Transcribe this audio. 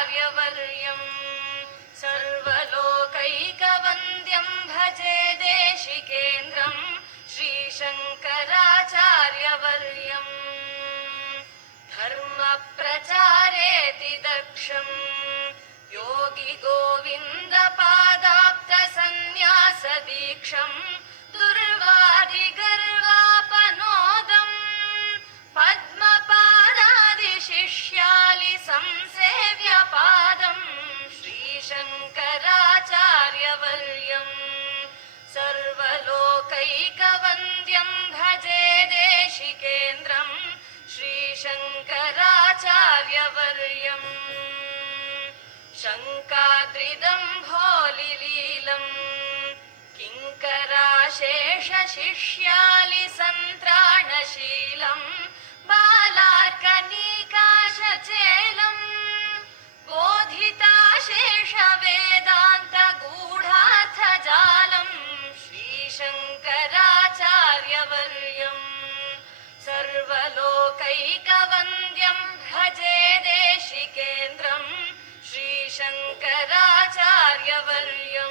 शङ्कराचार्यवर्यम् सर्वलोकैकवन्द्यं भजे देशिकेन्द्रम् श्रीशङ्कराचार्यवर्यम् धर्मप्रचारेति दक्षम् योगी गोविन्दपादाप्तसन्न्यासदीक्षम् दुर्वादिगर्वापनोदम् पद्मपादादिशिष्यालि संसेव्यपादम् श्रीशङ्कराचार्यवर्यम् सर्वलोकैकवन्द्यं भजे देशिकेन्द्रम् श्रीशङ्कराचार्यवर्यम् शङ्काद्रिदम्भोलिलीलम् किङ्कराशेषशिष्यालि सन्त्राणशीलम् बालार्कनीकाशचेलम् बोधिताशेषवेदान्तगूढार्थजालम् श्रीशङ्कराचार्यवर्यम् सर्वलोकैकवन्द्यं भजे देशिकेन्द्रम् श्रीशङ्कराचार्यवर्यम्